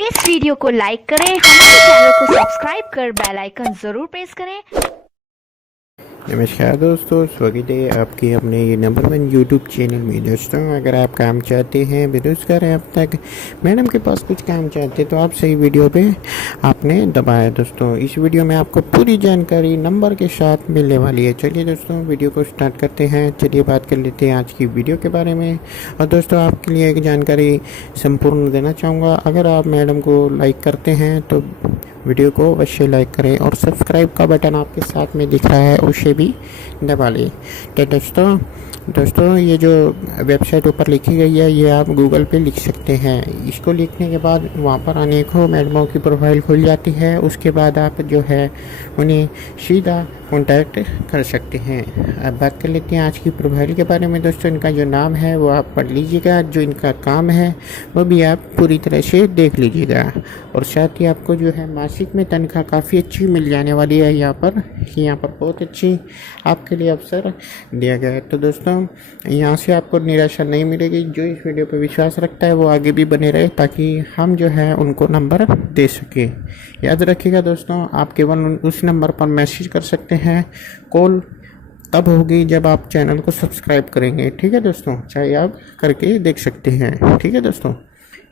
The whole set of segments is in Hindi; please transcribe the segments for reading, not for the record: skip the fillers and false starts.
इस वीडियो को लाइक करें, हमारे चैनल को सब्सक्राइब कर बेल आइकन जरूर प्रेस करें। नमस्कार दोस्तों, स्वागत है आपके अपने ये नंबर 1 यूट्यूब चैनल में। दोस्तों, अगर आप काम चाहते हैं, बेरोजगार हैं, अब तक मैडम के पास कुछ काम चाहते हैं, तो आप सही वीडियो पे आपने दबाया। दोस्तों, इस वीडियो में आपको पूरी जानकारी नंबर के साथ मिलने वाली है। चलिए दोस्तों, वीडियो को स्टार्ट करते हैं। चलिए बात कर लेते हैं आज की वीडियो के बारे में। और दोस्तों, आपके लिए एक जानकारी संपूर्ण देना चाहूँगा। अगर आप मैडम को लाइक करते हैं तो वीडियो को अवश्य लाइक करें और सब्सक्राइब का बटन आपके साथ में दिख रहा है, उसे भी दबा लें। तो दोस्तों ये जो वेबसाइट ऊपर लिखी गई है, ये आप गूगल पे लिख सकते हैं। इसको लिखने के बाद वहाँ पर अनेकों मैडमों की प्रोफाइल खुल जाती है। उसके बाद आप जो है उन्हें सीधा कॉन्टैक्ट कर सकते हैं। अब बात कर लेते हैं आज की प्रोफाइल के बारे में। दोस्तों, इनका जो नाम है वो आप पढ़ लीजिएगा, जो इनका काम है वो भी आप पूरी तरह से देख लीजिएगा। और साथ ही आपको जो है मासिक में तनख्वाह काफ़ी अच्छी मिल जाने वाली है। यहाँ पर बहुत अच्छी आपके लिए अवसर दिया गया है। तो दोस्तों, यहाँ से आपको निराशा नहीं मिलेगी। जो इस वीडियो पर विश्वास रखता है वो आगे भी बने रहे, ताकि हम जो है उनको नंबर दे सके। याद रखिएगा दोस्तों, आप केवल उस नंबर पर मैसेज कर सकते हैं। कॉल तब होगी जब आप चैनल को सब्सक्राइब करेंगे। ठीक है दोस्तों, चाहे आप करके देख सकते हैं। ठीक है दोस्तों,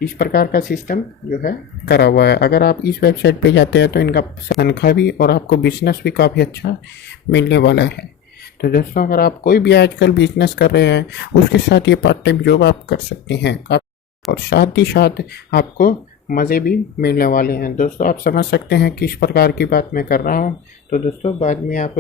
इस प्रकार का सिस्टम जो है करा हुआ है। अगर आप इस वेबसाइट पे जाते हैं तो इनका तनख्वाह भी और आपको बिजनेस भी काफ़ी अच्छा मिलने वाला है। तो दोस्तों, अगर आप कोई भी आजकल बिजनेस कर रहे हैं, उसके साथ ये पार्ट टाइम जॉब आप कर सकते हैं, और साथ ही साथ आपको मज़े भी मिलने वाले हैं। दोस्तों, आप समझ सकते हैं किस प्रकार की बात मैं कर रहा हूँ। तो दोस्तों, बाद में आप